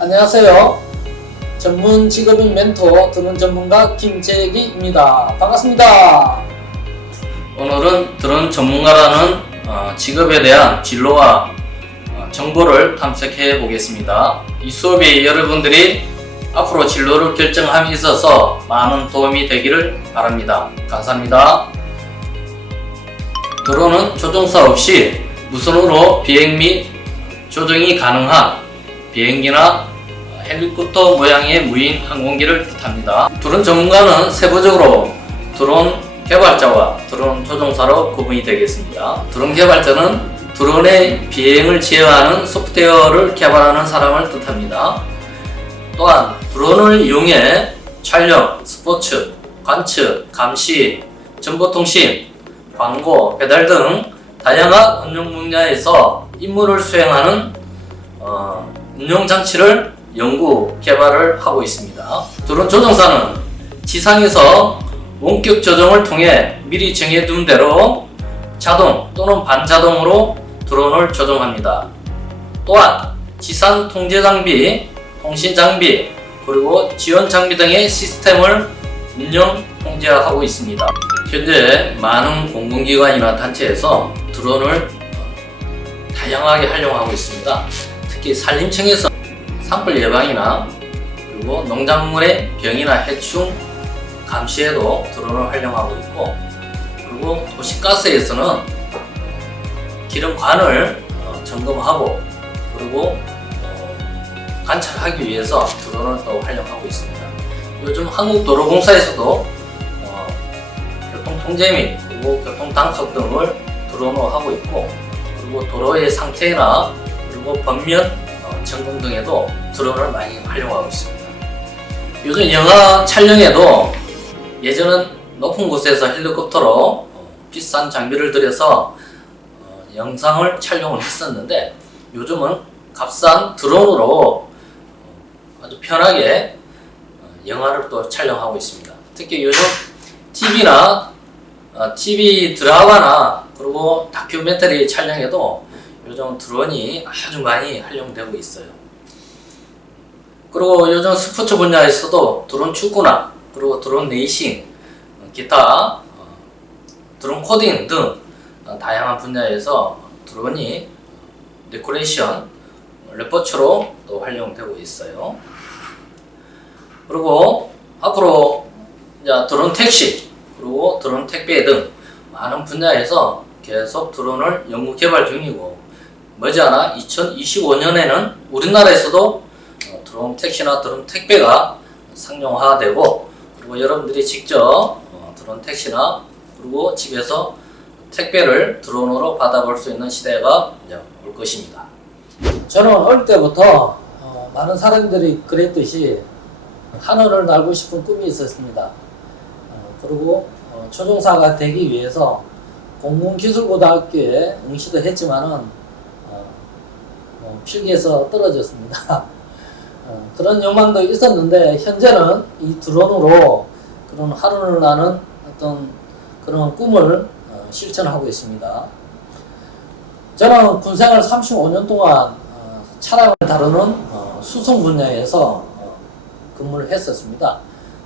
안녕하세요. 전문 직업인 멘토 드론 전문가 김재기입니다. 반갑습니다. 오늘은 드론 전문가라는 직업에 대한 진로와 정보를 탐색해 보겠습니다. 이 수업이 여러분들이 앞으로 진로를 결정함에 있어서 많은 도움이 되기를 바랍니다. 감사합니다. 드론은 조종사 없이 무선으로 비행 및 조종이 가능한 비행기나 헬리콥터 모양의 무인 항공기를 뜻합니다. 드론 전문가는 세부적으로 드론 개발자와 드론 조종사로 구분이 되겠습니다. 드론 개발자는 드론의 비행을 제어하는 소프트웨어를 개발하는 사람을 뜻합니다. 또한 드론을 이용해 촬영, 스포츠, 관측, 감시, 정보통신, 광고, 배달 등 다양한 운용 분야에서 임무를 수행하는 운용장치를 연구, 개발을 하고 있습니다. 드론 조종사는 지상에서 원격 조정을 통해 미리 정해둔 대로 자동 또는 반자동으로 드론을 조종합니다. 또한 지상 통제 장비, 통신 장비, 그리고 지원 장비 등의 시스템을 운영, 통제하고 있습니다. 현재 많은 공공기관이나 단체에서 드론을 다양하게 활용하고 있습니다. 특히 산림청에서 산불 예방이나 그리고 농작물의 병이나 해충 감시에도 드론을 활용하고 있고, 그리고 도시가스에서는 기름관을 점검하고 그리고 관찰하기 위해서 드론을 또 활용하고 있습니다. 요즘 한국도로공사에서도 교통통제 및 그리고 교통단속 등을 드론으로 하고 있고, 그리고 도로의 상태나 그리고 범면 점검 등에도 드론을 많이 활용하고 있습니다. 요즘 영화 촬영에도 예전은 높은 곳에서 헬리콥터로 비싼 장비를 들여서 영상을 촬영을 했었는데, 요즘은 값싼 드론으로 아주 편하게 영화를 또 촬영하고 있습니다. 특히 요즘 TV나 TV 드라마나 그리고 다큐멘터리 촬영에도 요즘 드론이 아주 많이 활용되고 있어요. 그리고 요즘 스포츠 분야에서도 드론 축구나 그리고 드론 레이싱, 기타 드론 코딩 등 다양한 분야에서 드론이 데코레이션, 레포츠로 또 활용되고 있어요. 그리고 앞으로 이제 드론 택시, 그리고 드론 택배 등 많은 분야에서 계속 드론을 연구 개발 중이고, 머지않아 2025년에는 우리나라에서도 드론 택시나 드론 택배가 상용화되고, 그리고 여러분들이 직접 드론 택시나 그리고 집에서 택배를 드론으로 받아볼 수 있는 시대가 이제 올 것입니다. 저는 어릴 때부터 많은 사람들이 그랬듯이 하늘을 날고 싶은 꿈이 있었습니다. 그리고 조종사가 되기 위해서 공군기술고등학교에 응시도 했지만은 필기에서 떨어졌습니다. 그런 욕망도 있었는데, 현재는 이 드론으로 그런 하늘을 나는 어떤 그런 꿈을 실천하고 있습니다. 저는 군생활 35년 동안 차량을 다루는 수송 분야에서 근무를 했었습니다.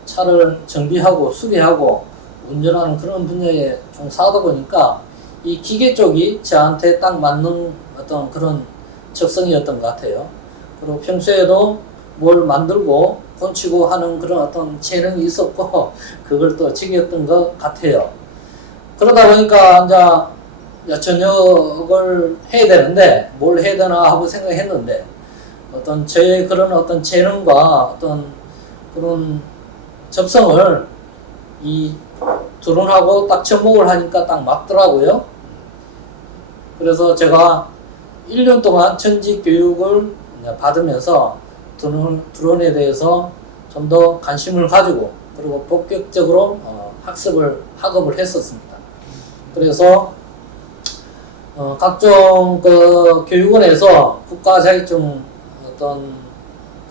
차를 정비하고 수리하고 운전하는 그런 분야에 종사하다 보니까 이 기계 쪽이 저한테 딱 맞는 어떤 그런 적성이었던 것 같아요. 그리고 평소에도 뭘 만들고 고치고 하는 그런 어떤 재능이 있었고, 그걸 또 즐겼던 것 같아요. 그러다 보니까 이제 전역을 해야 되는데 뭘 해야 되나 하고 생각했는데, 어떤 저의 그런 어떤 재능과 어떤 그런 접성을 이 드론하고 딱 접목을 하니까 딱 맞더라고요. 그래서 제가 1년 동안 전직 교육을 받으면서 드론에 대해서 좀 더 관심을 가지고, 그리고 본격적으로 학업을 했었습니다. 그래서 각종 그 교육원에서 국가 자격증 어떤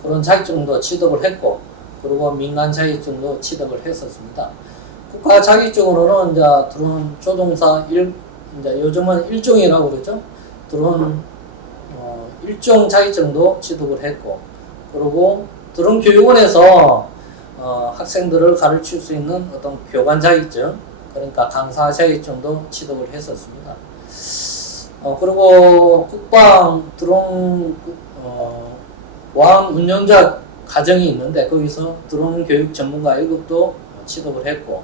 그런 자격증도 취득을 했고, 그리고 민간 자격증도 취득을 했었습니다. 국가 자격증으로는 이제 드론 조종사 이제 요즘은 1종이라고 그러죠. 드론 1종 자격증도 취득을 했고, 그리고 드론 교육원에서 학생들을 가르칠 수 있는 어떤 교관 자격증, 그러니까 강사 자격증도 취득을 했었습니다. 그리고 국방 드론 왕 운영자 과정이 있는데 거기서 드론 교육 전문가 1급도 취득을 했고,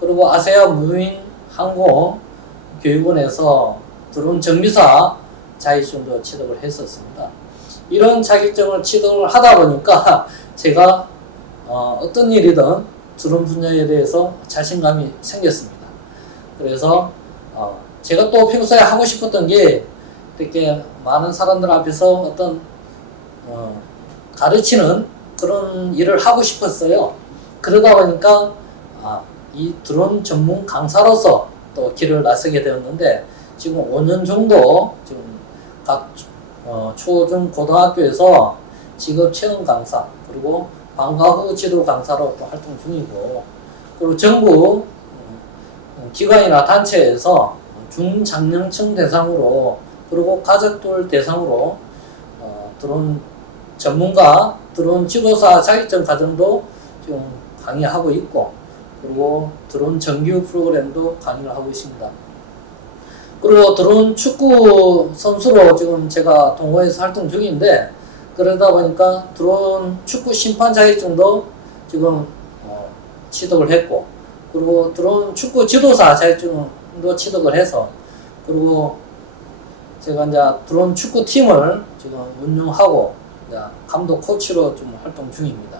그리고 아세아 무인 항공 교육원에서 드론 정비사 자격증도 취득을 했었습니다. 이런 자격증을 취득을 하다 보니까 제가 어떤 일이든 드론 분야에 대해서 자신감이 생겼습니다. 그래서 제가 또 평소에 하고 싶었던 게 이렇게 많은 사람들 앞에서 어떤 가르치는 그런 일을 하고 싶었어요. 그러다 보니까 이 드론 전문 강사로서 또 길을 나서게 되었는데, 지금 5년 정도 지금 각 초, 중, 고등학교에서 직업 체험 강사, 그리고 방과 후 지도 강사로 또 활동 중이고, 그리고 전국 기관이나 단체에서 중장년층 대상으로, 그리고 가족들 대상으로 드론 전문가, 드론 지도사 자격증 과정도 지금 강의하고 있고, 그리고 드론 정규 프로그램도 강의를 하고 있습니다. 그리고 드론 축구 선수로 지금 제가 동호회에서 활동 중인데, 그러다 보니까 드론 축구 심판 자격증도 지금 취득을 했고, 그리고 드론 축구 지도사 자격증도 취득을 해서, 그리고 제가 이제 드론 축구 팀을 지금 운영하고 이제 감독 코치로 좀 활동 중입니다.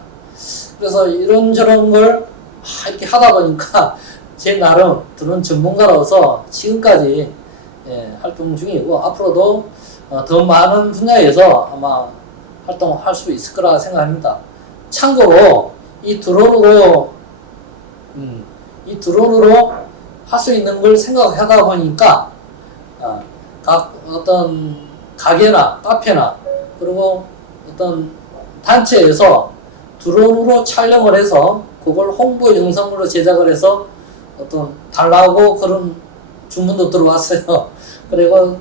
그래서 이런저런 걸 이렇게 하다 보니까 제 나름 드론 전문가로서 지금까지 활동 중이고, 앞으로도 더 많은 분야에서 아마 활동할 수 있을 거라 생각합니다. 참고로 이 드론으로 할 수 있는 걸 생각하다 보니까 각 어떤 가게나 카페나 그리고 어떤 단체에서 드론으로 촬영을 해서 그걸 홍보 영상으로 제작을 해서 어떤 달라고 그런 주문도 들어왔어요. 그리고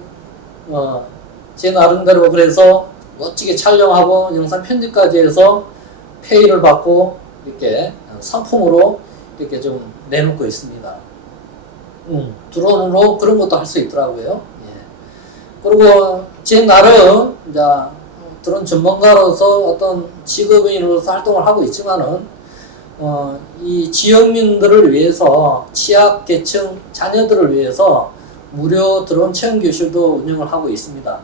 제 나름대로 그래서 멋지게 촬영하고 영상 편집까지 해서 페이를 받고 이렇게 상품으로 이렇게 좀 내놓고 있습니다. 드론으로 그런 것도 할 수 있더라고요. 그리고 제 나름 이제 드론 전문가로서 어떤 직업인으로서 활동을 하고 있지만은 이 지역민들을 위해서, 취약계층 자녀들을 위해서 무료 드론 체험 교실도 운영을 하고 있습니다.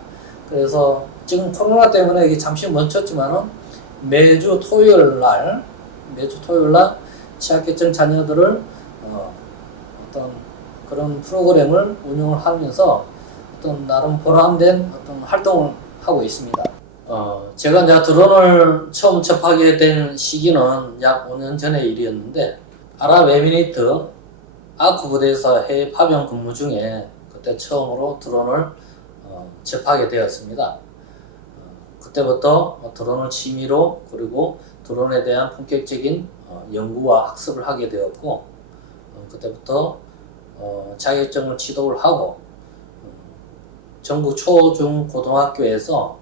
그래서 지금 코로나 때문에 이게 잠시 멈췄지만은 매주 토요일 날 취약계층 자녀들을 어떤 그런 프로그램을 운영을 하면서 어떤 나름 보람된 어떤 활동을 하고 있습니다. 제가 이제 드론을 처음 접하게 된 시기는 약 5년 전의 일이었는데, 아랍에미리트 아크 부대에서 해외 파병 근무 중에 그때 처음으로 드론을 접하게 되었습니다. 그때부터 드론을 취미로, 그리고 드론에 대한 본격적인 연구와 학습을 하게 되었고, 그때부터 자격증을 취득을 하고 전국 초, 중, 고등학교에서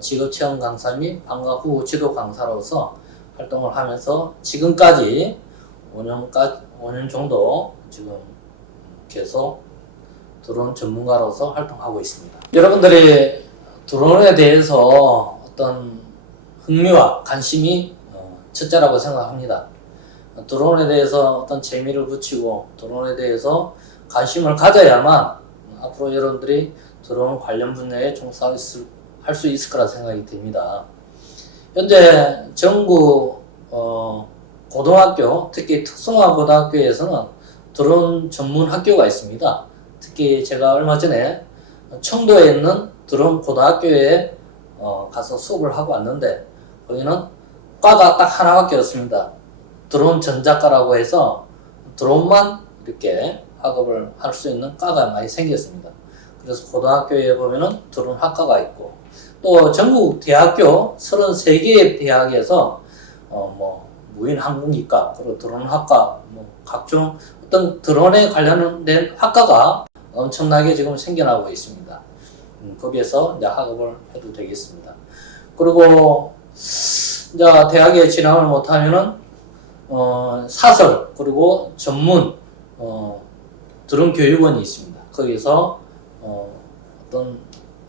직업체험 강사 및 방과 후 지도 강사로서 활동을 하면서 지금까지 5년 정도 지금 계속 드론 전문가로서 활동하고 있습니다. 여러분들이 드론에 대해서 어떤 흥미와 관심이 첫째라고 생각합니다. 드론에 대해서 어떤 재미를 붙이고 드론에 대해서 관심을 가져야만 앞으로 여러분들이 드론 관련 분야에 종사할 수 있을 거라 생각이 됩니다. 현재 전국 고등학교, 특히 특성화 고등학교에서는 드론 전문 학교가 있습니다. 특히 제가 얼마 전에 청도에 있는 드론 고등학교에 가서 수업을 하고 왔는데, 거기는 과가 딱 하나밖에 없습니다. 드론 전자과라고 해서 드론만 이렇게 학업을 할 수 있는 과가 많이 생겼습니다. 그래서 고등학교에 보면은 드론 학과가 있고, 또 전국 대학교 33개의 대학에서 무인 항공기과, 그리고 드론 학과, 각종 어떤 드론에 관련된 학과가 엄청나게 지금 생겨나고 있습니다. 거기에서 이제 학업을 해도 되겠습니다. 그리고 이제 대학에 진학을 못하면은 사설 그리고 전문 드론 교육원이 있습니다. 거기서 어떤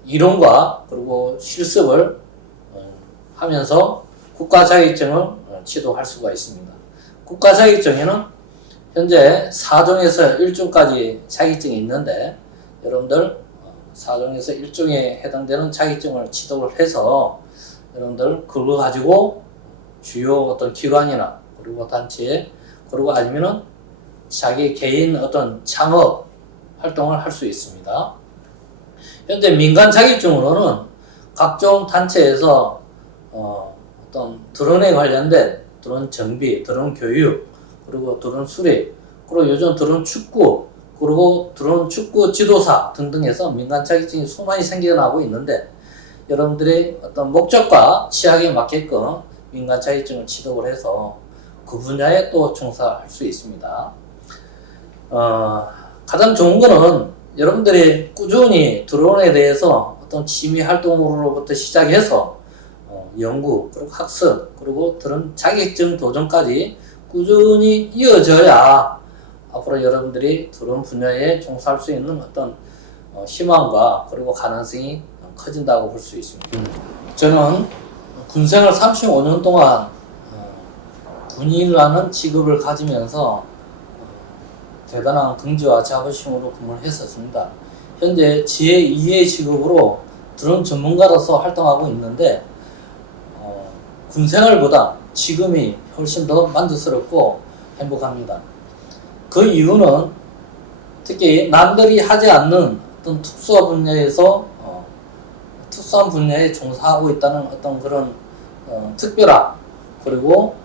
이론과 그리고 실습을 하면서 국가 자격증을 취득할 수가 있습니다. 국가 자격증에는 현재 4종에서 1종까지 자격증이 있는데 여러분들 4종에서 1종에 해당되는 자격증을 취득을 해서 여러분들 그거 가지고 주요 어떤 기관이나 그리고 단체 그리고 아니면은 자기 개인 어떤 창업 활동을 할 수 있습니다. 현재 민간 자격증으로는 각종 단체에서 어떤 드론에 관련된 드론 정비, 드론 교육, 그리고 드론 수리, 그리고 요즘 드론 축구, 그리고 드론 축구 지도사 등등해서 민간 자격증이 수많이 생겨나고 있는데 여러분들의 어떤 목적과 취향에 맞게끔 민간 자격증을 취득을 해서 그 분야에 또 종사할 수 있습니다. 가장 좋은 거는 여러분들이 꾸준히 드론에 대해서 어떤 취미 활동으로부터 시작해서 연구, 그리고 학습, 그리고 드론 자격증 도전까지 꾸준히 이어져야 앞으로 여러분들이 드론 분야에 종사할 수 있는 어떤 희망과 그리고 가능성이 커진다고 볼 수 있습니다. 저는 군생활 35년 동안 군인이라는 직업을 가지면서 대단한 긍지와 자부심으로 근무를 했었습니다. 현재 제2의 직업으로 드론 전문가로서 활동하고 있는데 군생활보다 지금이 훨씬 더 만족스럽고 행복합니다. 그 이유는 특히 남들이 하지 않는 어떤 특수한 분야에서 특수한 분야에 종사하고 있다는 어떤 그런 특별함 그리고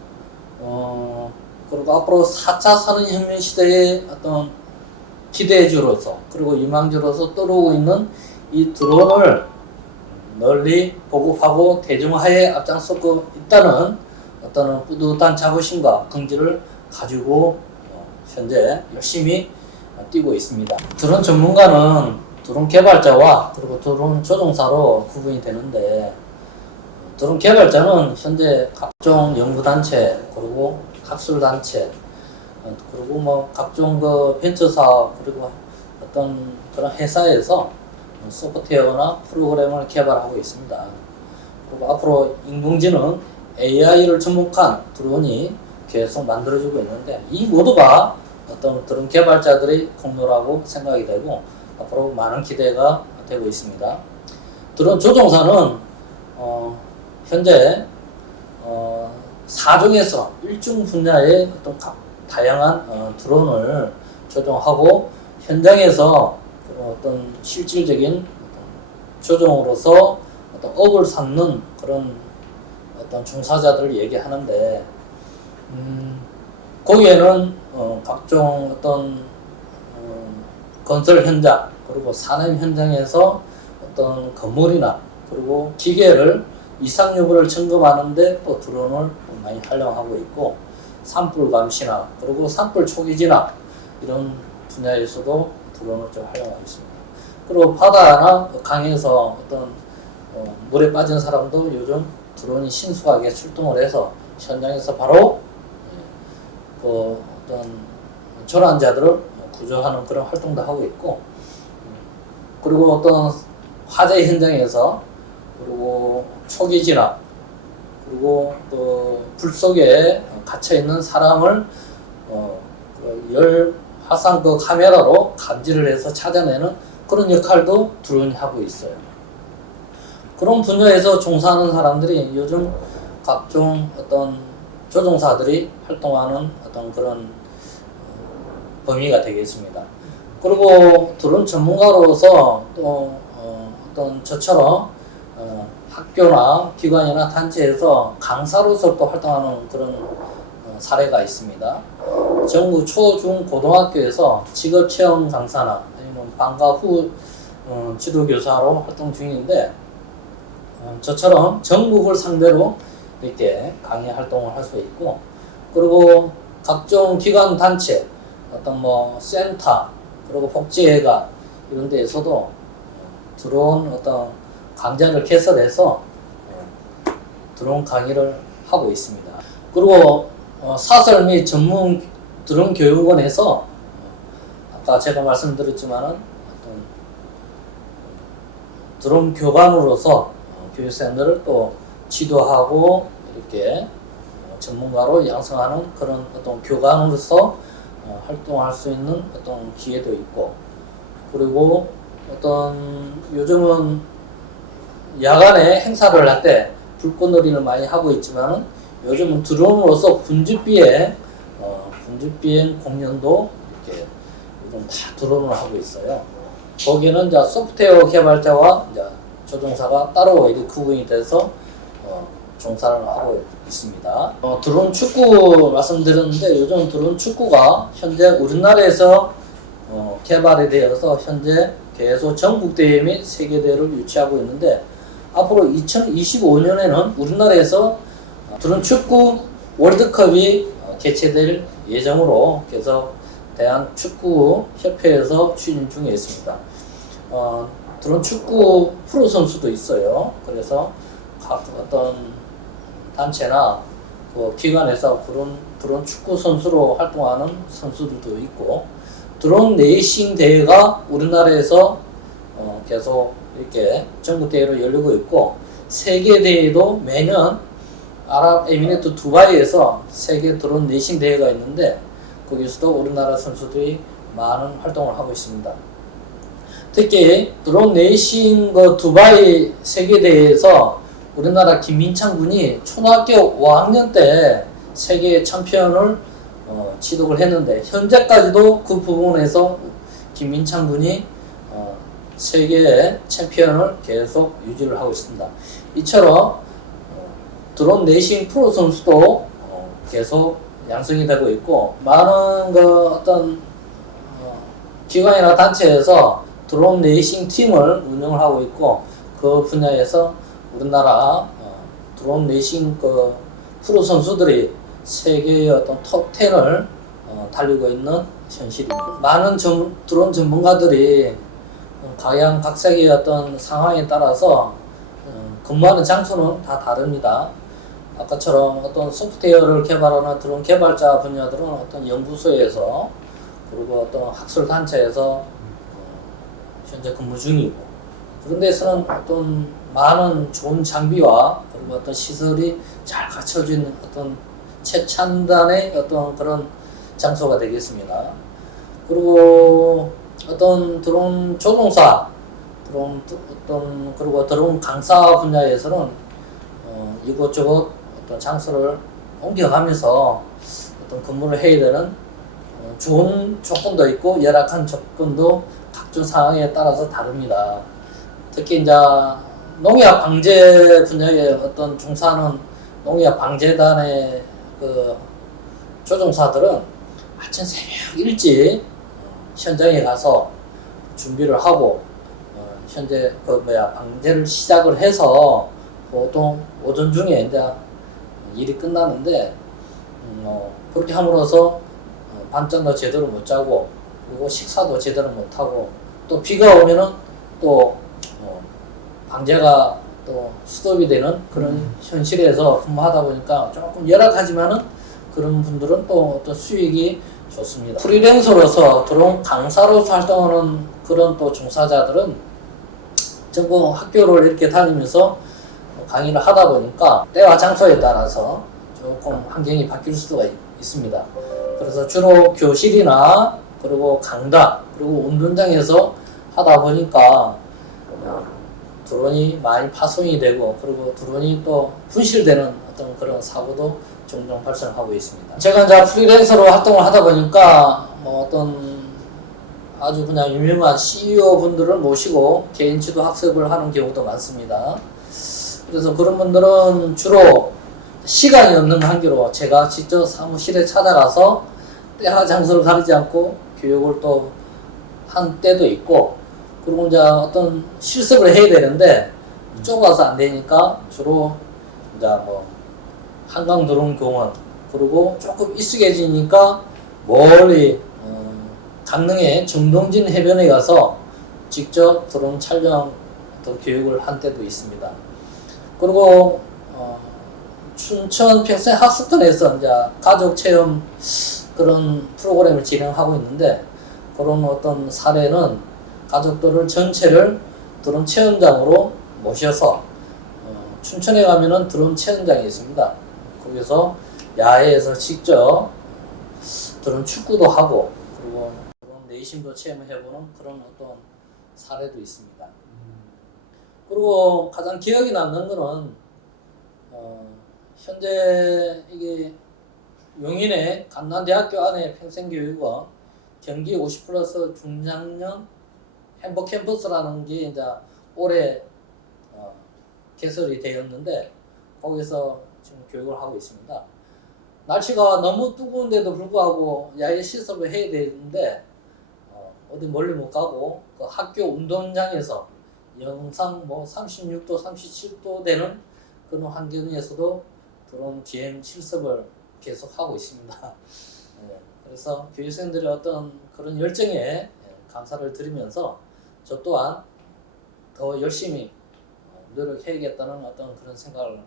앞으로 4차 산업혁명 시대의 어떤 기대주로서 그리고 유망주로서 떠오르고 있는 이 드론을 널리 보급하고 대중화에 앞장서고 있다는 어떤 뿌듯한 자부심과 긍지를 가지고 현재 열심히 뛰고 있습니다. 드론 전문가는 드론 개발자와 그리고 드론 조종사로 구분이 되는데 드론 개발자는 현재 각종 연구단체 그리고 학술단체 그리고 뭐 각종 그 벤처사업 그리고 어떤 그런 회사에서 소프트웨어나 프로그램을 개발하고 있습니다. 그리고 앞으로 인공지능 AI를 접목한 드론이 계속 만들어지고 있는데 이 모두가 어떤 드론 개발자들의 공로라고 생각이 되고 앞으로 많은 기대가 되고 있습니다. 드론 조종사는 현재 4종에서 1종 분야의 어떤 다양한 드론을 조종하고 현장에서 어떤 실질적인 조종으로서 어떤 업을 삼는 그런 어떤 종사자들을 얘기하는데 거기에는 각종 어떤 건설 현장 그리고 산업 현장에서 어떤 건물이나 그리고 기계를 이상 여부를 점검하는데 또 드론을 많이 활용하고 있고 산불 감시나 그리고 산불 초기 진압 이런 분야에서도 드론을 좀 활용하고 있습니다. 그리고 바다나 강에서 어떤 물에 빠진 사람도 요즘 드론이 신속하게 출동을 해서 현장에서 바로 그 어떤 조난자들을 구조하는 그런 활동도 하고 있고 그리고 어떤 화재 현장에서 그리고 초기 진압 그리고 또 불 속에 갇혀 있는 사람을 열 화상 그 카메라로 감지를 해서 찾아내는 그런 역할도 드론이 하고 있어요. 그런 분야에서 종사하는 사람들이 요즘 각종 어떤 조종사들이 활동하는 어떤 그런 범위가 되겠습니다. 그리고 드론 전문가로서 또 어떤 저처럼 학교나 기관이나 단체에서 강사로서 또 활동하는 그런 사례가 있습니다. 전국 초, 중, 고등학교에서 직업체험 강사나 아니면 방과 후 지도교사로 활동 중인데 저처럼 전국을 상대로 이렇게 강의 활동을 할 수 있고 그리고 각종 기관 단체 어떤 뭐 센터 그리고 복지회관 이런 데에서도 드론 어떤 강좌를 개설해서 드론 강의를 하고 있습니다. 그리고 사설 및 전문 드론 교육원에서 아까 제가 말씀드렸지만은 어떤 드론 교관으로서 교육생들을 또 지도하고 이렇게 전문가로 양성하는 그런 어떤 교관으로서 활동할 수 있는 어떤 기회도 있고, 그리고 어떤 요즘은 야간에 행사를 할 때 불꽃놀이를 많이 하고 있지만은 요즘은 드론으로서 군집비행 공연도 이렇게 요즘 다 드론을 하고 있어요. 거기는 이제 소프트웨어 개발자와 이제 조종사가 따로 이렇게 구분이 돼서 종사를 하고 있습니다. 드론 축구 말씀드렸는데 요즘 드론 축구가 현재 우리나라에서 개발이 되어서 현재 계속 전국 대회 및 세계 대회를 유치하고 있는데, 앞으로 2025년에는 우리나라에서 드론 축구 월드컵이 개최될 예정으로 계속 대한축구협회에서 추진 중에 있습니다. 드론 축구 프로 선수도 있어요. 그래서 각 어떤 단체나 그 기관에서 그런 드론 축구 선수로 활동하는 선수들도 있고, 드론 레이싱 대회가 우리나라에서 계속 이렇게 전국 대회로 열리고 있고, 세계 대회도 매년 아랍에미리트 두바이에서 세계 드론 레이싱 대회가 있는데 거기서도 우리나라 선수들이 많은 활동을 하고 있습니다. 특히 드론 레이싱 두바이 세계 대회에서 우리나라 김민창 군이 초등학교 5학년 때 세계 챔피언을 취득을 했는데, 현재까지도 그 부분에서 김민창 군이 세계 챔피언을 계속 유지를 하고 있습니다. 이처럼 드론 레이싱 프로 선수도 계속 양성이 되고 있고, 많은 그 어떤 기관이나 단체에서 드론 레이싱 팀을 운영을 하고 있고, 그 분야에서 우리나라 드론 레이싱 그 프로 선수들이 세계의 어떤 톱 10을 달리고 있는 현실입니다. 많은 드론 전문가들이 각양각색의 어떤 상황에 따라서 근무하는 장소는 다 다릅니다. 아까처럼 어떤 소프트웨어를 개발하는 드론 개발자 분야들은 어떤 연구소에서, 그리고 어떤 학술 단체에서 현재 근무 중이고, 그런 데서는 어떤 많은 좋은 장비와 그리고 어떤 시설이 잘 갖춰진 어떤 최첨단의 어떤 그런 장소가 되겠습니다. 그리고 어떤 드론 조종사, 그리고 드론 강사 분야에서는 이곳저곳 어떤 장소를 옮겨가면서 어떤 근무를 해야 되는 좋은 조건도 있고 열악한 조건도 각종 상황에 따라서 다릅니다. 특히 이제 농약 방제 분야의 어떤 종사하는 농약 방제단의 그 조종사들은 아침 새벽 일찍 현장에 가서 준비를 하고 현재 방제를 시작을 해서 보통 오전 중에 이제 일이 끝나는데, 그렇게 함으로써 밤잠도 제대로 못 자고, 그리고 식사도 제대로 못 하고, 또 비가 오면은 또 방제가 또 스톱이 되는 그런 현실에서 근무하다 보니까 조금 열악하지만은 그런 분들은 또 어떤 수익이 좋습니다. 프리랜서로서 드론 강사로서 활동하는 그런 또 종사자들은 전국 학교를 이렇게 다니면서 강의를 하다 보니까 때와 장소에 따라서 조금 환경이 바뀔 수가 있습니다. 그래서 주로 교실이나 그리고 강당 그리고 운동장에서 하다 보니까 드론이 많이 파손이 되고, 그리고 드론이 또 분실되는 어떤 그런 사고도 종종 발생하고 있습니다. 제가 이제 프리랜서로 활동을 하다 보니까 어떤 아주 그냥 유명한 CEO 분들을 모시고 개인 지도 학습을 하는 경우도 많습니다. 그래서 그런 분들은 주로 시간이 없는 관계로 제가 직접 사무실에 찾아가서 때나 장소를 가리지 않고 교육을 또 한 때도 있고, 그리고 이제 어떤 실습을 해야 되는데 좁아서 안 되니까 주로 이제 한강 드론 공원, 그리고 조금 익숙해지니까 멀리 강릉의 정동진 해변에 가서 직접 드론 촬영 또 교육을 한 때도 있습니다. 그리고 춘천 평생학습관에서 이제 가족 체험 그런 프로그램을 진행하고 있는데, 그런 어떤 사례는 가족들을 전체를 드론 체험장으로 모셔서 춘천에 가면은 드론 체험장이 있습니다. 거기서 야외에서 직접 드론 축구도 하고, 그리고 드론 레이싱도 체험해보는 그런 어떤 사례도 있습니다. 그리고 가장 기억에 남는 거는 현재 이게 용인의 감남대학교 안에 평생교육원 경기 50플러스 중장년 행복 캠퍼스라는 게 이제 올해 개설이 되었는데, 거기서 지금 교육을 하고 있습니다. 날씨가 너무 뜨거운데도 불구하고 야외 시설을 해야 되는데 어디 멀리 못 가고 그 학교 운동장에서 영상 36도, 37도 되는 그런 환경에서도 드론 GM 실습을 계속 하고 있습니다. 그래서 교육생들의 어떤 그런 열정에 감사를 드리면서 저 또한 더 열심히 노력해야겠다는 어떤 그런 생각을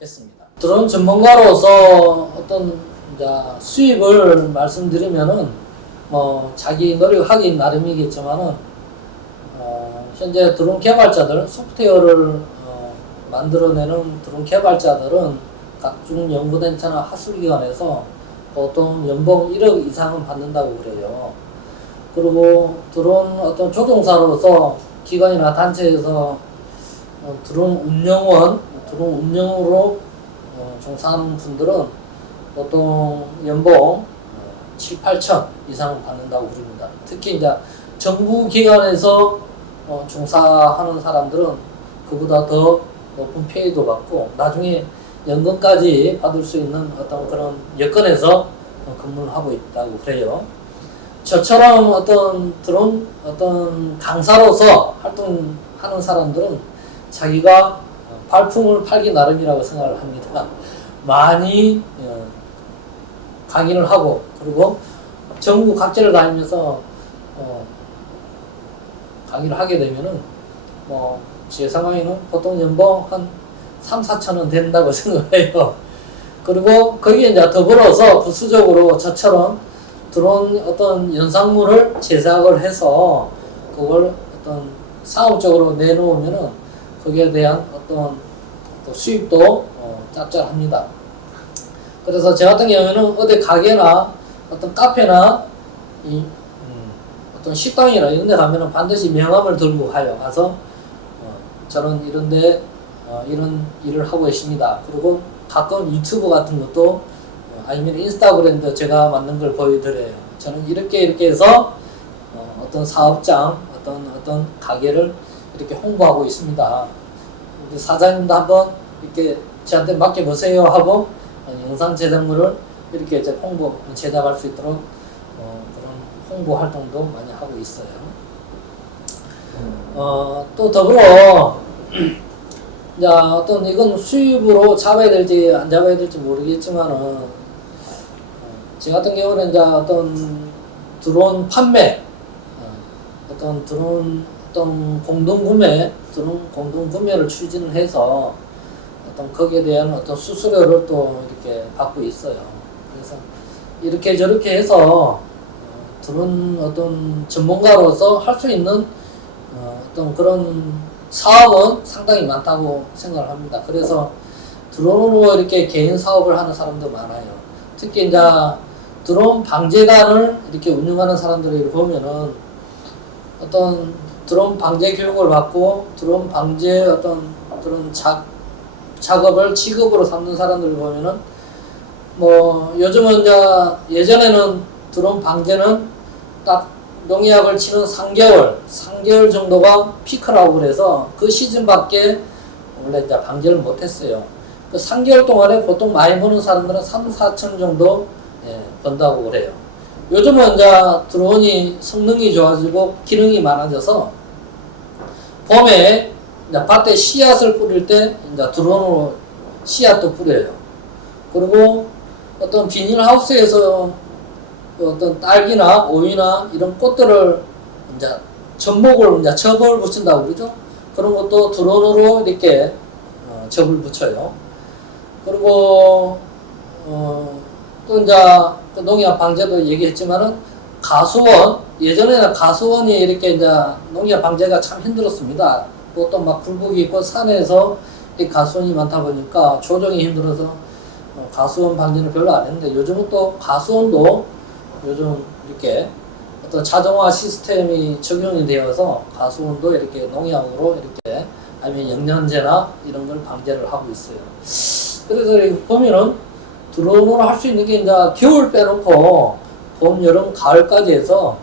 했습니다. 드론 전문가로서 어떤 이제 수입을 말씀드리면은 자기 노력하기 나름이겠지만은 현재 드론 개발자들, 소프트웨어를 만들어내는 드론 개발자들은 각종 연구단체나 학술기관에서 보통 연봉 1억 이상은 받는다고 그래요. 그리고 드론 어떤 조종사로서 기관이나 단체에서 드론 운영으로 종사하는 분들은 보통 연봉 7, 8천 이상은 받는다고 그럽니다. 특히 이제 정부 기관에서 종사하는 사람들은 그보다 더 높은 페이도 받고 나중에 연금까지 받을 수 있는 어떤 그런 여건에서 근무를 하고 있다고 그래요. 저처럼 어떤 드론 어떤 강사로서 활동하는 사람들은 자기가 발품을 팔기 나름이라고 생각을 합니다. 많이 강의를 하고, 그리고 전국 각지를 다니면서 강의를 하게 되면은 제 상황에는 보통 연봉 한 3, 4천 원 된다고 생각해요. 그리고 거기에 이제 더불어서 부수적으로 저처럼 드론 어떤 연상물을 제작을 해서 그걸 어떤 사업적으로 내놓으면은 거기에 대한 어떤 또 수입도 짭짤합니다. 그래서 저 같은 경우에는 어디 가게나 어떤 카페나 어떤 식당이나 이런 데 가면은 반드시 명함을 들고 가서 저는 이런데 이런 일을 하고 있습니다. 그리고 가끔 유튜브 같은 것도 아니면 인스타그램도 제가 만든 걸 보여드려요. 저는 이렇게 해서 어떤 사업장, 어떤 가게를 이렇게 홍보하고 있습니다. 사장님도 한번 이렇게 저한테 맡겨보세요 하고 영상 제작물을 이렇게 제작할 수 있도록 그런 홍보 활동도 많이 하고 있어요. 또 더불어 이제 어떤 이건 수입으로 잡아야 될지 안 잡아야 될지 모르겠지만은 제 같은 경우는 이제 어떤 드론 판매, 어떤 드론 드론 공동 구매를 추진을 해서 어떤 거기에 대한 어떤 수수료를 또 이렇게 받고 있어요. 그래서 이렇게 저렇게 해서 드론 어떤 전문가로서 할 수 있는 어떤 그런 사업은 상당히 많다고 생각을 합니다. 그래서 드론으로 이렇게 개인 사업을 하는 사람도 많아요. 특히 이제 드론 방재단을 이렇게 운영하는 사람들을 보면은 어떤 드론 방재 교육을 받고 드론 방재 어떤 그런 작업을 직업으로 삼는 사람들을 보면은 요즘은 이제 예전에는 드론 방재는 딱 농약을 치는 3개월 정도가 피크라고 그래서 그 시즌밖에 원래 이제 방제를 못했어요. 그 3개월 동안에 보통 많이 버는 사람들은 3, 4천 정도 번다고 그래요. 요즘은 이제 드론이 성능이 좋아지고 기능이 많아져서 봄에 이제 밭에 씨앗을 뿌릴 때 이제 드론으로 씨앗도 뿌려요. 그리고 어떤 비닐하우스에서 어떤 딸기나 오이나 이런 꽃들을 이제 접을 붙인다고 그러죠. 그런 것도 드론으로 이렇게 접을 붙여요. 그리고 또 이제 그 농약 방제도 얘기했지만은 가수원, 예전에는 가수원이 이렇게 이제 농약 방제가 참 힘들었습니다. 또 막 굴곡이 있고 산에서 이 가수원이 많다 보니까 조정이 힘들어서 가수원 방제는 별로 안 했는데, 요즘은 또 가수원도 요즘 이렇게 어떤 자동화 시스템이 적용이 되어서 가수원도 이렇게 농약으로 이렇게 아니면 영양제나 이런 걸 방제를 하고 있어요. 그래서 보면은 드론으로 할 수 있는 게 이제 겨울 빼놓고 봄, 여름, 가을까지 해서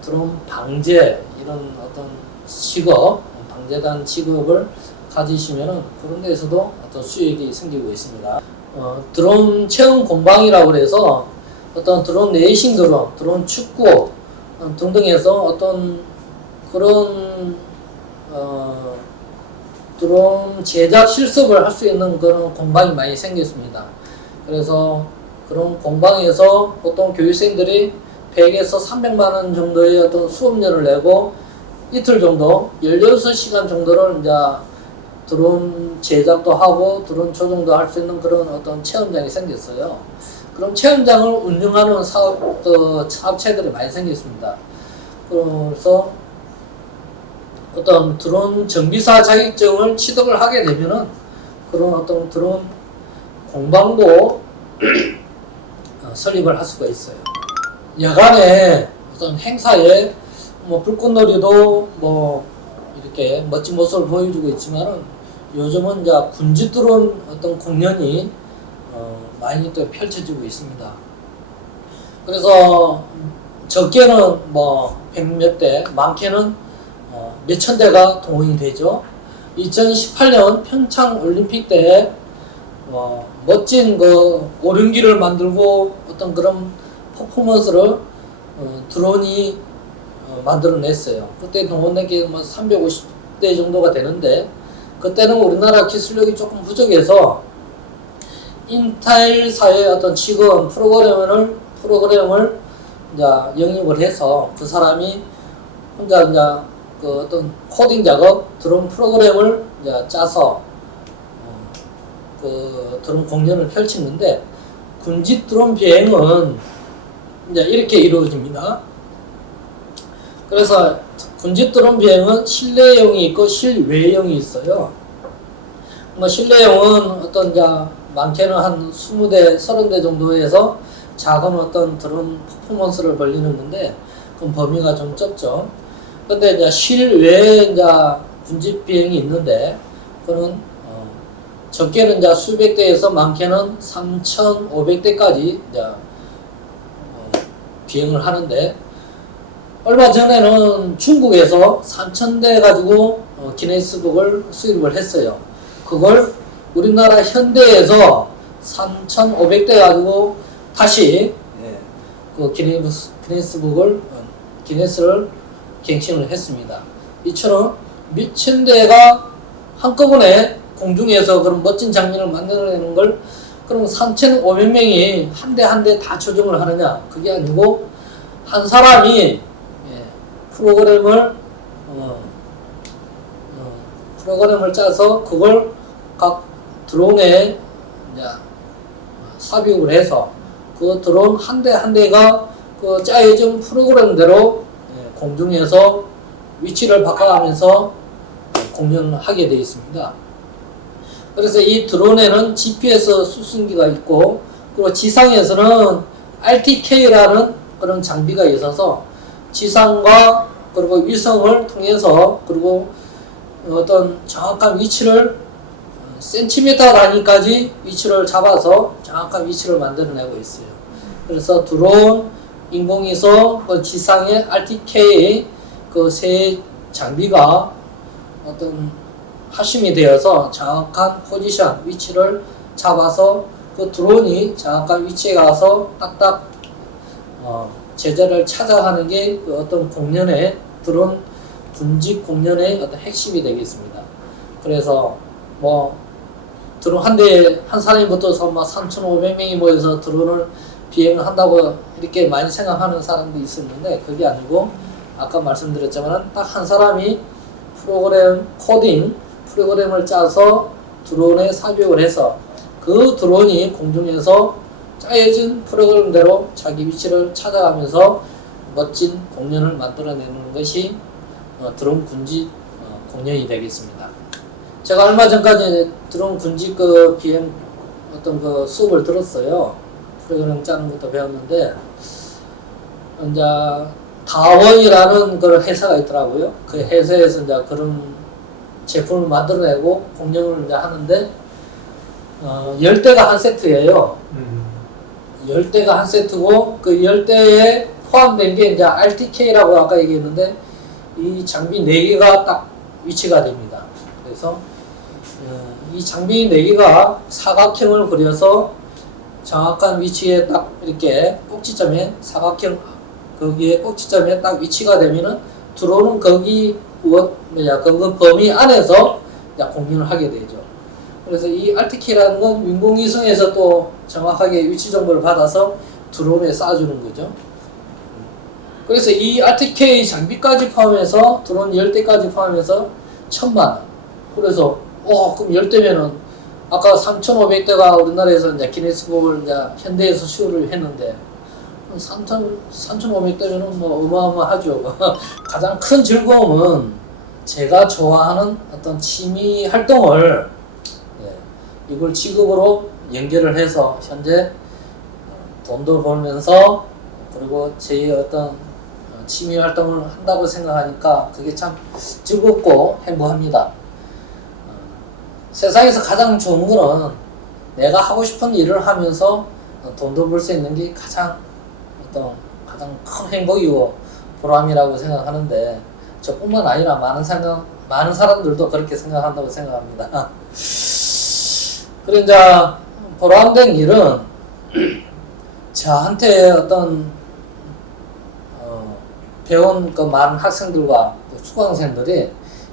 드론 방제 이런 어떤 직업, 방제단 직업을 가지시면은 그런 데에서도 어떤 수익이 생기고 있습니다. 드론 체험 공방이라고 해서 어떤 드론 레이싱 드론 축구 등등해서 어떤 그런 드론 제작 실습을 할 수 있는 그런 공방이 많이 생겼습니다. 그래서 그런 공방에서 보통 교육생들이 100에서 300만 원 정도의 어떤 수업료를 내고 이틀 정도 16시간 정도를 이제 드론 제작도 하고 드론 조종도 할 수 있는 그런 어떤 체험장이 생겼어요. 그럼 체험장을 운영하는 사업체들이 많이 생겼습니다. 그래서 어떤 드론 정비사 자격증을 취득을 하게 되면은 그런 어떤 드론 공방도 설립을 할 수가 있어요. 야간에 어떤 행사에 뭐 불꽃놀이도 뭐 이렇게 멋진 모습을 보여주고 있지만은 요즘은 이제 군지 드론 어떤 공연이 많이 또 펼쳐지고 있습니다. 그래서 적게는 뭐 100몇 대, 많게는 몇천 대가 동원이 되죠. 2018년 평창 올림픽 때 멋진 그 오륜기를 만들고 어떤 그런 퍼포먼스를 드론이 만들어냈어요. 그때 동원된 게 뭐 350대 정도가 되는데, 그때는 우리나라 기술력이 조금 부족해서 인텔사의 어떤 직원 프로그램을 이제 영입을 해서 그 사람이 혼자 이제 그 어떤 코딩 작업, 드론 프로그램을 이제 짜서 그 드론 공연을 펼치는데, 군집 드론 비행은 이제 이렇게 이루어집니다. 그래서 군집 드론 비행은 실내용이 있고 실외용이 있어요. 뭐 실내용은 어떤 이제 많게는 한 20대, 30대 정도에서 작은 어떤 드론 퍼포먼스를 벌리는 건데, 그럼 범위가 좀 좁죠. 근데 이제 실외에 이제 군집 비행이 있는데, 그는 적게는 이제 수백 대에서 많게는 3,500대까지 이제 비행을 하는데, 얼마 전에는 중국에서 3,000대 가지고 기네스북을 수입을 했어요. 그걸 우리나라 현대에서 3,500대 가지고 다시 그 기네스를 갱신을 했습니다. 이처럼 몇천 대가 한꺼번에 공중에서 그런 멋진 장면을 만들어내는 걸, 그럼 3,500명이 한 대 한 대 다 조정을 하느냐? 그게 아니고 한 사람이 프로그램을 짜서 그걸 각 드론에 이제 삽입을 해서 그 드론 한 대 한 대가 그 짜여진 프로그램대로 공중에서 위치를 바꿔가면서 공연을 하게 되어 있습니다. 그래서 이 드론에는 GPS 수신기가 있고, 그리고 지상에서는 RTK라는 그런 장비가 있어서 지상과 그리고 위성을 통해서, 그리고 어떤 정확한 위치를 센티미터 단위까지 위치를 잡아서 정확한 위치를 만들어내고 있어요. 그래서 드론, 인공위성, 그 지상의 RTK 그 세 장비가 어떤 합심이 되어서 정확한 포지션, 위치를 잡아서 그 드론이 정확한 위치에 가서 딱딱 제자를 찾아가는 게 그 어떤 공연의 드론 군집 공연의 어떤 핵심이 되겠습니다. 그래서 뭐 드론 한 대 한 사람이 붙어서 막 3,500명이 모여서 드론을 비행을 한다고 이렇게 많이 생각하는 사람도 있었는데, 그게 아니고 아까 말씀드렸지만 딱 한 사람이 프로그램을 짜서 드론에 삽입을 해서 그 드론이 공중에서 짜여진 프로그램대로 자기 위치를 찾아가면서 멋진 공연을 만들어내는 것이 드론 군집 공연이 되겠습니다. 제가 얼마 전까지 드론 군집 그 비행 어떤 그 수업을 들었어요. 프로그램 짜는 것도 배웠는데, 이제 다원이라는 그런 회사가 있더라고요. 그 회사에서 이제 그런 제품을 만들어내고 공연을 이제 하는데, 10대가 한 세트예요. 10대가 한 세트고, 그 10대에 포함된 게 이제 RTK라고 아까 얘기했는데, 이 장비 4개가 딱 위치가 됩니다. 그래서 이 장비 4개가 사각형을 그려서 정확한 위치에 딱 이렇게 꼭지점에 사각형 거기에 꼭지점에 딱 위치가 되면은 드론은 거기 그 범위 안에서 공연을 하게 되죠. 그래서 이 RTK라는 건 인공위성에서 또 정확하게 위치 정보를 받아서 드론에 쏴주는 거죠. 그래서 이 RTK 장비까지 포함해서 드론 10대까지 포함해서 1,000만 원. 그래서 그럼 10대면은 아까 3,500대가 우리나라에서 이제 기네스북을 이제 현대에서 수요를 했는데 3,500대면은 뭐 어마어마하죠. 가장 큰 즐거움은 제가 좋아하는 어떤 취미 활동을 이걸 직업으로 연결을 해서 현재 돈도 벌면서 그리고 제 어떤 취미 활동을 한다고 생각하니까 그게 참 즐겁고 행복합니다. 세상에서 가장 좋은 거는 내가 하고 싶은 일을 하면서 돈도 벌 수 있는 게 가장 큰 행복이고 보람이라고 생각하는데, 저뿐만 아니라 많은 사람들도 그렇게 생각한다고 생각합니다. 그래 이제 보람된 일은 저한테 어떤 배운 그 많은 학생들과 수강생들이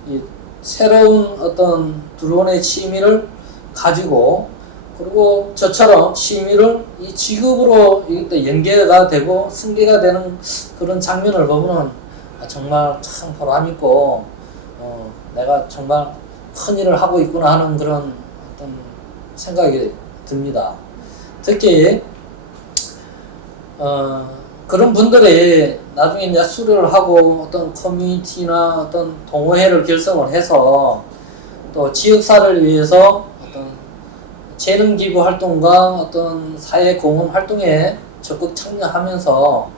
이 새로운 어떤 드론의 취미를 가지고, 그리고 저처럼 취미를 이 직업으로 연계가 되고 승계가 되는 그런 장면을 보면 정말 참 보람있고 내가 정말 큰 일을 하고 있구나 하는 그런 어떤 생각이 듭니다. 특히 그런 분들이 나중에 이제 수료를 하고 어떤 커뮤니티나 어떤 동호회를 결성을 해서 또 지역사를 위해서 어떤 재능 기부 활동과 어떤 사회 공헌 활동에 적극 참여하면서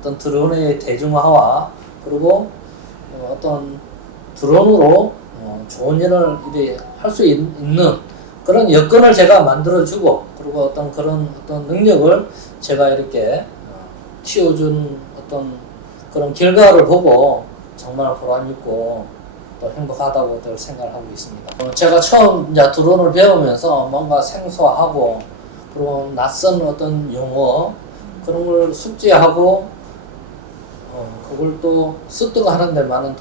어떤 드론의 대중화와 그리고 어떤 드론으로 좋은 일을 할 수 있는 그런 여건을 제가 만들어주고, 그리고 어떤 그런 어떤 능력을 제가 이렇게 키워준 어떤 그런 결과를 보고 정말 보람있고 또 행복하다고 생각을 하고 있습니다. 제가 처음 이제 드론을 배우면서 뭔가 생소하고 그리고 낯선 어떤 용어 그런 걸 숙지하고 그걸 또 습득하는 데 많은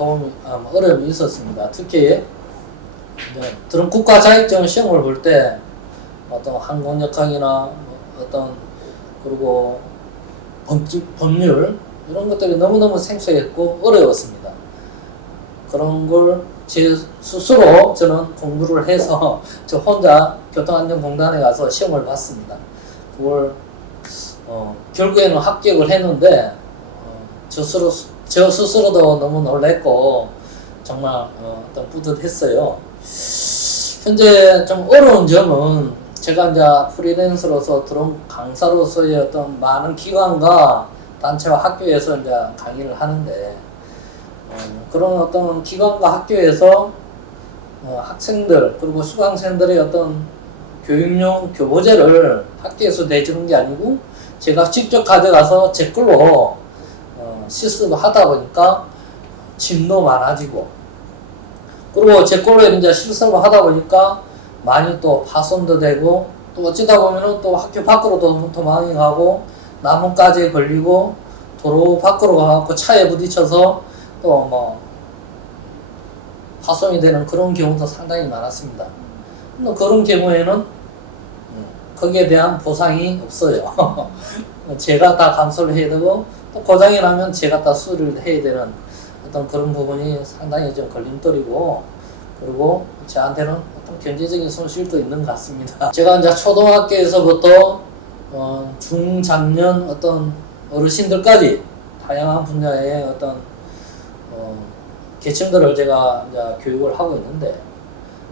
어려움이 있었습니다. 특히 드론 국가 자격증 시험을 볼 때 어떤 항공역학이나 어떤 그리고 법률 이런 것들이 너무너무 생소했고 어려웠습니다. 그런 걸 제 스스로 저는 공부를 해서 저 혼자 교통안전공단에 가서 시험을 봤습니다. 그걸 결국에는 합격을 했는데 저 스스로도 너무 놀랬고 정말 어떤 뿌듯했어요. 현재 좀 어려운 점은 제가 이제 프리랜서로서 드론 강사로서의 어떤 많은 기관과 단체와 학교에서 이제 강의를 하는데 그런 어떤 기관과 학교에서 학생들 그리고 수강생들의 어떤 교육용 교보제를 학교에서 내주는 게 아니고 제가 직접 가져가서 제 걸로 실습을 하다 보니까 짐도 많아지고, 그리고 제 걸로 이제 실습을 하다 보니까 많이 또 파손도 되고, 또 어찌다 보면은 또 학교 밖으로도 도망이 가고 나무까지 걸리고 도로 밖으로 가고 차에 부딪혀서 또 뭐 파손이 되는 그런 경우도 상당히 많았습니다. 그런 경우에는 거기에 대한 보상이 없어요. 제가 다 감수를 해야 되고 또 고장이 나면 제가 다 수리를 해야 되는 어떤 그런 부분이 상당히 좀 걸림돌이고, 그리고 저한테는 어떤 경제적인 손실도 있는 것 같습니다. 제가 이제 초등학교에서부터 중장년 어떤 어르신들까지 다양한 분야의 어떤 계층들을 제가 이제 교육을 하고 있는데,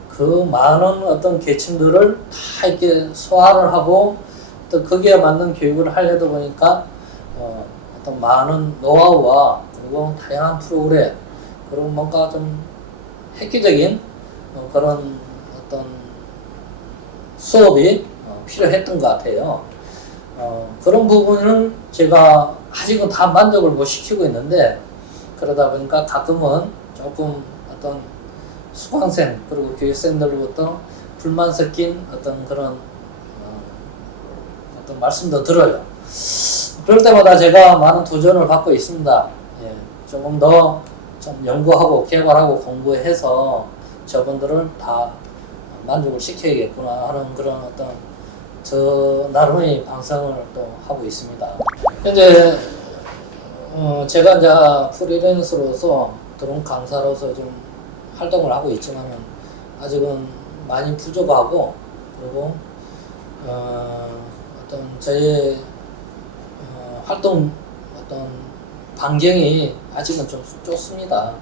그 많은 어떤 계층들을 다 이렇게 소화를 하고 또 거기에 맞는 교육을 하려다 보니까 어떤 많은 노하우와 그리고 다양한 프로그램, 그리고 뭔가 좀 획기적인 그런 어떤 수업이 필요했던 것 같아요. 그런 부분을 제가 아직은 다 만족을 못 시키고 있는데, 그러다 보니까 가끔은 조금 어떤 수강생 그리고 교육생들로부터 불만 섞인 어떤 그런 어떤 말씀도 들어요. 그럴 때마다 제가 많은 도전을 받고 있습니다. 예, 조금 더 좀 연구하고 개발하고 공부해서 저분들을 다 만족을 시켜야겠구나 하는 그런 어떤 저 나름의 방상을 또 하고 있습니다. 현재 제가 이제 프리랜서로서 드론 강사로서 좀 활동을 하고 있지만은 아직은 많이 부족하고, 그리고 어떤 저의 활동 어떤 반경이 아직은 좀 좁습니다.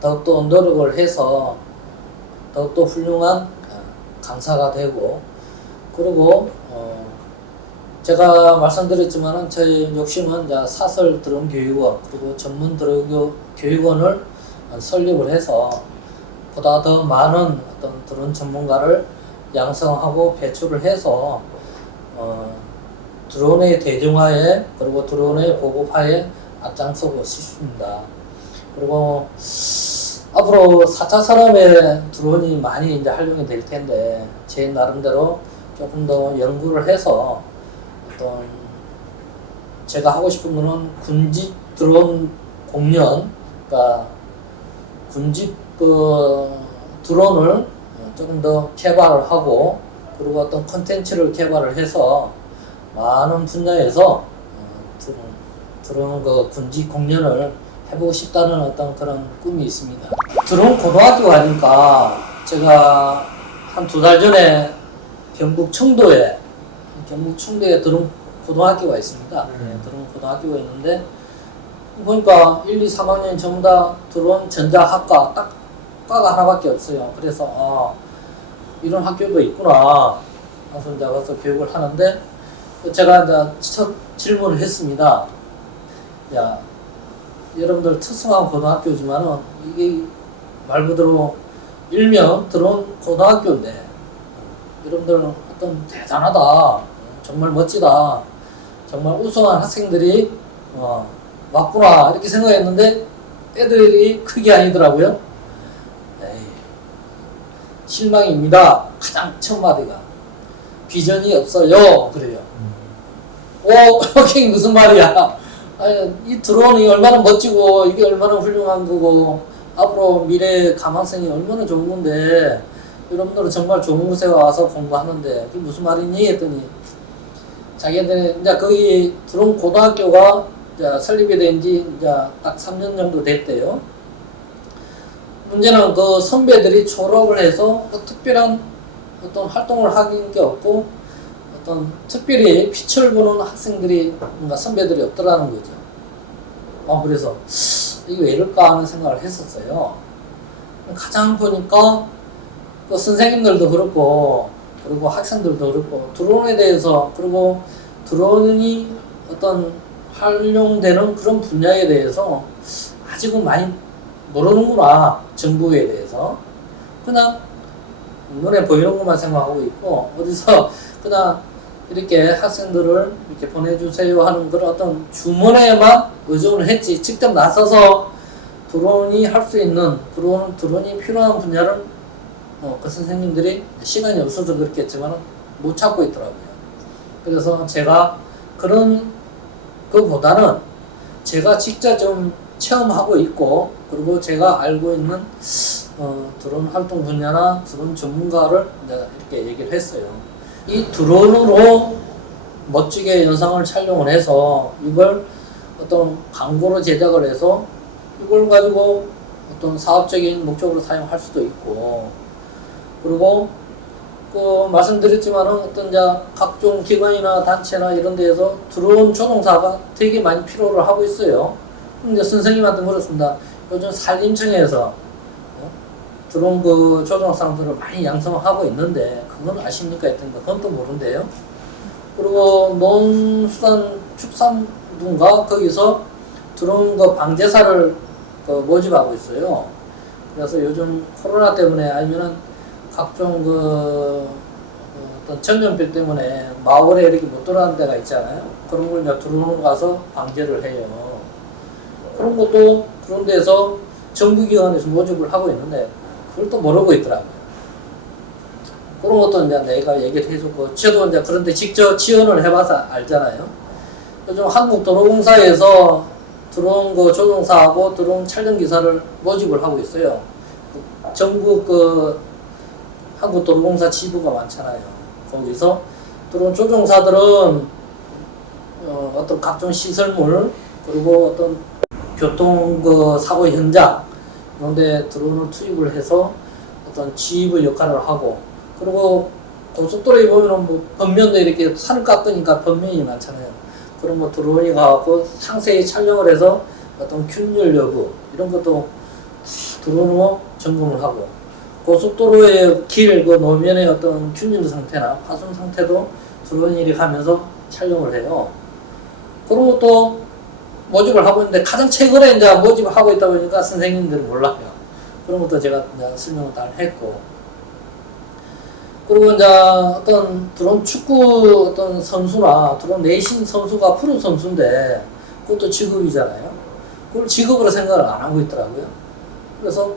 더욱더 노력을 해서 더욱더 훌륭한 강사가 되고, 그리고 제가 말씀드렸지만은 저희 욕심은 이제 사설 드론 교육원 그리고 전문 드론 교육원을 설립을 해서 보다 더 많은 어떤 드론 전문가를 양성하고 배출을 해서 드론의 대중화에 그리고 드론의 보급화에 앞장서고 싶습니다. 그리고 앞으로 4차 산업에 드론이 많이 이제 활용이 될 텐데, 제 나름대로 조금 더 연구를 해서 어떤 제가 하고 싶은 거는 군집 드론 공연, 그러니까 군집 드론을 조금 더 개발을 하고, 그리고 어떤 콘텐츠를 개발을 해서 많은 분야에서 드론 그 군집 공연을 해보고 싶다는 어떤 그런 꿈이 있습니다. 드론 고등학교 가니까 제가 한 2달 전에 경북 청도에 드론 고등학교가 있습니다. 네, 드론 고등학교가 있는데 보니까 1, 2, 3학년 전부 다 드론 전자학과 딱 과가 하나밖에 없어요. 그래서 이런 학교도 있구나. 그래서 이제 가서 교육을 하는데, 제가 이제 첫 질문을 했습니다. 야, 여러분들 특성화한 고등학교지만은 이게 말 그대로 일명 드론 고등학교인데, 여러분들 어떤 대단하다, 정말 멋지다, 정말 우수한 학생들이 왔구나 이렇게 생각했는데 애들이 그게 아니더라고요. 에이, 실망입니다. 가장 첫 마디가 비전이 없어요. 그래요. 이게 무슨 말이야? 아니, 이 드론이 얼마나 멋지고 이게 얼마나 훌륭한 거고 앞으로 미래의 가망성이 얼마나 좋은 건데 여러분들은 정말 좋은 곳에 와서 공부하는데 그게 무슨 말이니? 했더니 자기들은 이제 거기 드론 고등학교가 이제 설립이 된 지 이제 딱 3년 정도 됐대요. 문제는 그 선배들이 졸업을 해서 특별한 어떤 활동을 하는 게 없고 어떤 특별히 빛을 보는 학생들이 뭔가 선배들이 없더라는 거죠. 그래서 이게 왜 이럴까 하는 생각을 했었어요. 가장 보니까 그 선생님들도 그렇고 그리고 학생들도 그렇고 드론에 대해서 그리고 드론이 어떤 활용되는 그런 분야에 대해서 아직은 많이 모르는구나. 정부에 대해서 그냥 눈에 보이는 것만 생각하고 있고 어디서 그냥 이렇게 학생들을 이렇게 보내주세요 하는 그런 어떤 주문에만 의존을 했지, 직접 나서서 드론이 할 수 있는 드론이 필요한 분야를 그 선생님들이 시간이 없어서 그렇겠지만 못 찾고 있더라고요. 그래서 제가 그런 그보다는 제가 직접 좀 체험하고 있고 그리고 제가 알고 있는 드론 활동 분야나 드론 전문가를 내가 이렇게 얘기를 했어요. 이 드론으로 멋지게 영상을 촬영을 해서 이걸 어떤 광고로 제작을 해서 이걸 가지고 어떤 사업적인 목적으로 사용할 수도 있고, 그리고 그 말씀드렸지만은 어떤 각종 기관이나 단체나 이런 데에서 드론 조종사가 되게 많이 필요를 하고 있어요. 근데 선생님한테 물었습니다. 요즘 산림청에서 드론 그 조종사들을 많이 양성하고 있는데 그건 아십니까? 했더니 그건 또 모른대요. 그리고 농수산축산부인가 거기서 드론 그 방제사를 그 모집하고 있어요. 그래서 요즘 코로나 때문에 아니면은 각종 어떤 전염병 때문에 마을에 이렇게 못 들어가는 데가 있잖아요. 그런 걸 이제 드론으로 가서 방제를 해요. 그런 것도 그런 데서 정부기관에서 모집을 하고 있는데 그걸 또 모르고 있더라고요. 그런 것도 이제 내가 얘기를 해줬고, 저도 이제 그런데 직접 지원을 해봐서 알잖아요. 요즘 한국도로공사에서 드론 그 조종사하고 드론 촬영기사를 모집을 하고 있어요. 전국 한국도로공사 지부가 많잖아요. 거기서 드론 조종사들은 어떤 각종 시설물, 그리고 어떤 교통 사고 현장 그런데 드론을 투입을 해서 어떤 지휘부 역할을 하고, 그리고 고속도로에 보면은 뭐 번면도 이렇게 산을 깎으니까 번면이 많잖아요. 그런 드론이 가고 상세히 촬영을 해서 어떤 균열 여부 이런 것도 드론으로 점검을 하고, 고속도로의 길 노면의 어떤 균열 상태나 파손 상태도 드론이 이렇게 하면서 촬영을 해요. 그런 것도 모집을 하고 있는데 가장 최근에 이제 모집을 하고 있다 보니까 선생님들이 몰라요. 그런 것도 제가 이제 설명을 다 했고, 그리고 이제 어떤 드론 축구 어떤 선수나 드론 레이싱 선수가 프로 선수인데 그것도 직업이잖아요. 그걸 직업으로 생각을 안 하고 있더라고요. 그래서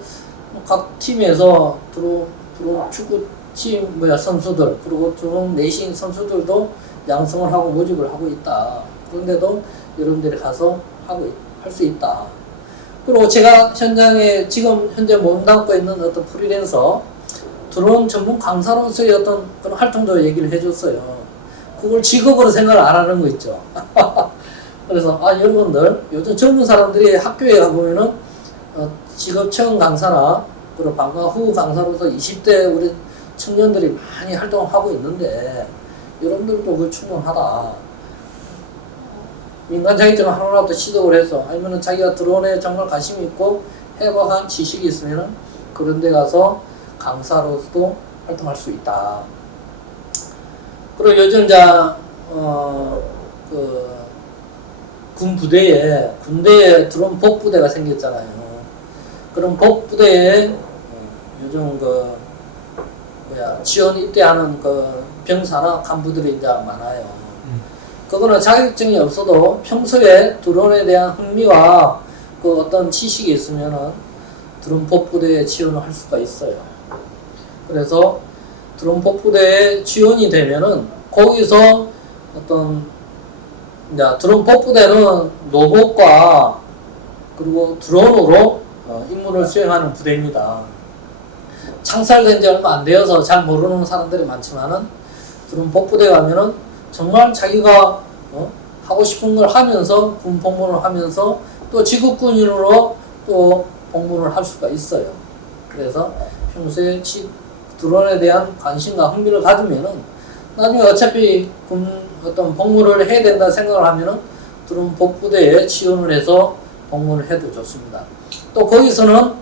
각 팀에서 드론 축구팀 선수들, 그리고 드론 레이싱 선수들도 양성을 하고 모집을 하고 있다. 그런데도 여러분들이 가서 할 수 있다. 그리고 제가 현장에 지금 현재 몸담고 있는 어떤 프리랜서 드론 전문 강사로서의 어떤 그런 활동도 얘기를 해줬어요. 그걸 직업으로 생각을 안 하는 거 있죠. 그래서 여러분들 요즘 젊은 사람들이 학교에 가보면은 직업 체험 강사나 그리고 방과 후 강사로서 20대 우리 청년들이 많이 활동을 하고 있는데 여러분들도 그 충분하다. 민간 자격증 하나라도 취득을 해서, 아니면 자기가 드론에 정말 관심이 있고 해박한 지식이 있으면 그런 데 가서 강사로서도 활동할 수 있다. 그리고 요즘 군대에 드론 복부대가 생겼잖아요. 그런 복부대에 요즘 지원 입대하는 병사나 간부들이 이제 많아요. 그거는 자격증이 없어도 평소에 드론에 대한 흥미와 어떤 지식이 있으면은 드론 복부대에 지원을 할 수가 있어요. 그래서 드론 복부대에 지원이 되면은 거기서 드론 복부대는 로봇과 그리고 드론으로 임무를 수행하는 부대입니다. 창설된 지 얼마 안 되어서 잘 모르는 사람들이 많지만은 드론 복부대 가면은 정말 자기가 하고 싶은 걸 하면서 군 복무를 하면서 또 지국군인으로 또 복무를 할 수가 있어요. 그래서 평소에 드론에 대한 관심과 흥미를 가지면은 나중에 어차피 어떤 복무를 해야 된다 생각을 하면은 드론 복부대에 지원을 해서 복무를 해도 좋습니다. 또 거기서는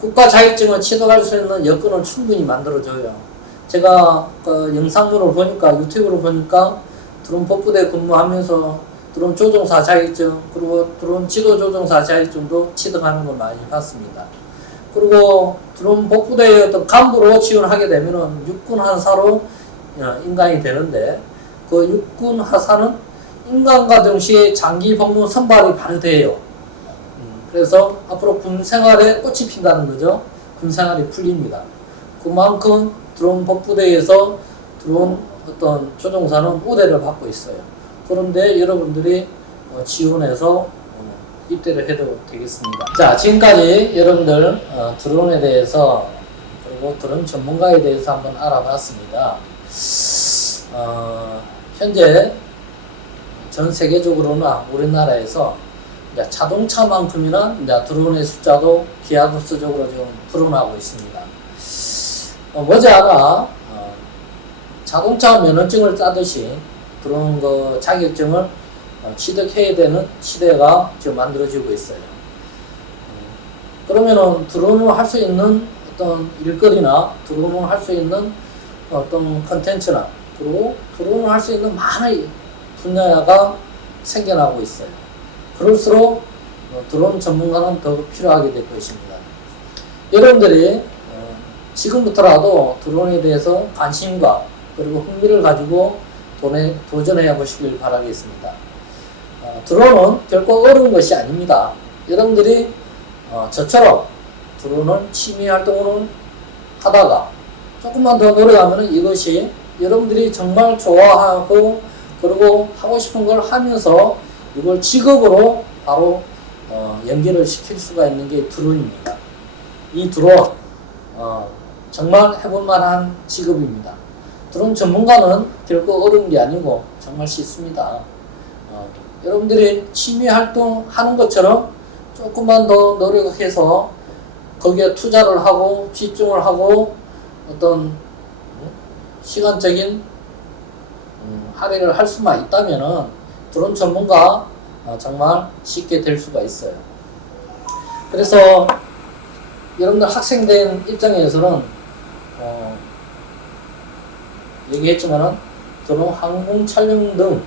국가 자격증을 취득할 수 있는 여건을 충분히 만들어줘요. 제가 영상으로 보니까, 유튜브로 보니까 드론 복부대 근무하면서 드론 조종사 자격증, 그리고 드론 지도 조종사 자격증도 취득하는 걸 많이 봤습니다. 그리고 드론 복부대의 어떤 간부로 지원하게 되면은 육군 하사로 인간이 되는데, 그 육군 하사는 인간과 동시에 장기 복무 선발이 발효돼요. 그래서 앞으로 군 생활에 꽃이 핀다는 거죠. 군 생활이 풀립니다. 그만큼 드론 복부대에서 드론 어떤 조종사는 우대를 받고 있어요. 그런데 여러분들이 지원해서 입대를 해도 되겠습니다. 자, 지금까지 여러분들 드론에 대해서, 그리고 드론 전문가에 대해서 한번 알아봤습니다. 현재 전 세계적으로나 우리나라에서 이제 자동차만큼이나 이제 드론의 숫자도 기하급수적으로 지금 불어나고 있습니다. 머지않아 자동차 면허증을 따듯이 드론 그 자격증을 취득해야 되는 시대가 지금 만들어지고 있어요. 그러면은 드론을 할 수 있는 어떤 일거리나 드론을 할 수 있는 어떤 컨텐츠나 그리고 드론을 할 수 있는 많은 분야가 생겨나고 있어요. 그럴수록 드론 전문가는 더 필요하게 될 것입니다. 여러분들이 지금부터라도 드론에 대해서 관심과 그리고 흥미를 가지고 도전해 보시길 바라겠습니다. 드론은 결코 어려운 것이 아닙니다. 여러분들이 저처럼 드론을 취미 활동을 하다가 조금만 더 노력하면 이것이 여러분들이 정말 좋아하고 그리고 하고 싶은 걸 하면서 이걸 직업으로 바로 연결을 시킬 수가 있는 게 드론입니다. 이 드론 정말 해볼 만한 직업입니다. 드론 전문가는 결코 어려운 게 아니고 정말 쉽습니다. 여러분들이 취미 활동 하는 것처럼 조금만 더 노력해서 거기에 투자를 하고 집중을 하고 어떤 시간적인 할애를 할 수만 있다면은 드론 전문가 정말 쉽게 될 수가 있어요. 그래서 여러분들 학생된 입장에서는 얘기했지만은 드론 항공 촬영 등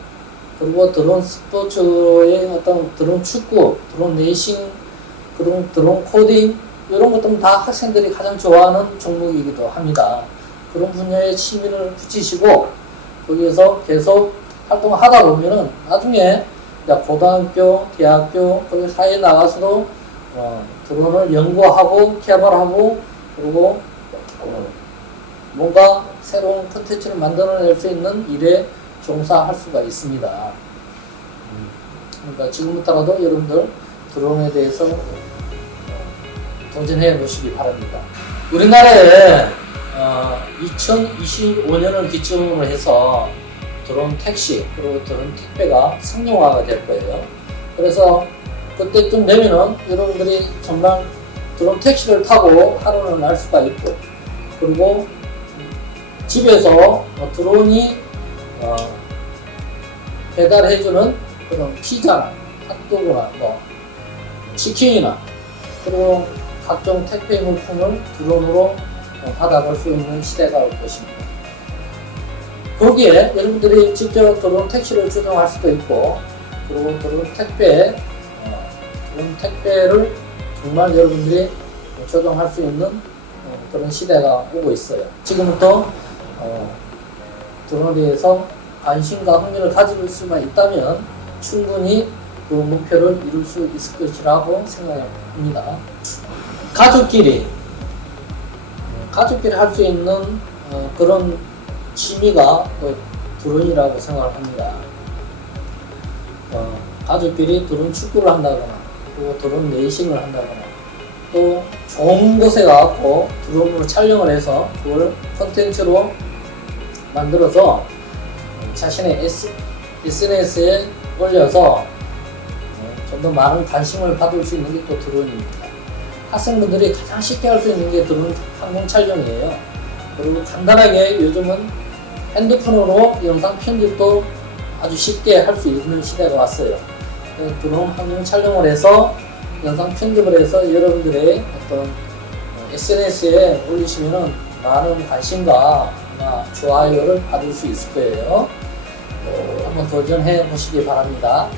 그리고 드론 스포츠의 어떤 드론 축구, 드론 레이싱, 그리고 드론 코딩 이런 것들은 다 학생들이 가장 좋아하는 종목이기도 합니다. 그런 분야에 취미를 붙이시고 거기에서 계속 활동을 하다 보면은 나중에 고등학교, 대학교, 그리고 사회에 나가서도 드론을 연구하고 개발하고 그리고 뭔가 새로운 콘텐츠를 만들어낼 수 있는 일에 종사할 수가 있습니다. 그러니까 지금부터라도 여러분들 드론에 대해서 도전해 보시기 바랍니다. 우리나라에 2025년을 기점으로 해서 드론 택시 그리고 드론 택배가 상용화가 될 거예요. 그래서 그때쯤 되면은 여러분들이 정말 드론 택시를 타고 하루를 날 수가 있고 그리고 집에서 드론이 배달해주는 그런 피자나 핫도그나 치킨이나 그리고 각종 택배 물품을 드론으로 받아볼 수 있는 시대가 올 것입니다. 거기에 여러분들이 직접 드론 택시를 조정할 수도 있고 그리고 드론 택배를 정말 여러분들이 조정할 수 있는 그런 시대가 오고 있어요. 지금부터 드론에 대해서 관심과 흥미를 가질 수만 있다면 충분히 그 목표를 이룰 수 있을 것이라고 생각합니다. 가족끼리 할 수 있는 그런 취미가 드론이라고 생각을 합니다. 가족끼리 드론 축구를 한다거나 또 드론 레이싱을 한다거나 또 좋은 곳에 가서 드론으로 촬영을 해서 그걸 콘텐츠로 만들어서 자신의 SNS에 올려서 좀 더 많은 관심을 받을 수 있는 게 또 드론입니다. 학생분들이 가장 쉽게 할 수 있는 게 드론 항공 촬영이에요. 그리고 간단하게 요즘은 핸드폰으로 영상 편집도 아주 쉽게 할 수 있는 시대가 왔어요. 드론 항공 촬영을 해서 영상 편집을 해서 여러분들의 어떤 SNS에 올리시면은 많은 관심과 좋아요를 받을 수 있을 거예요. 한번 도전해 보시기 바랍니다.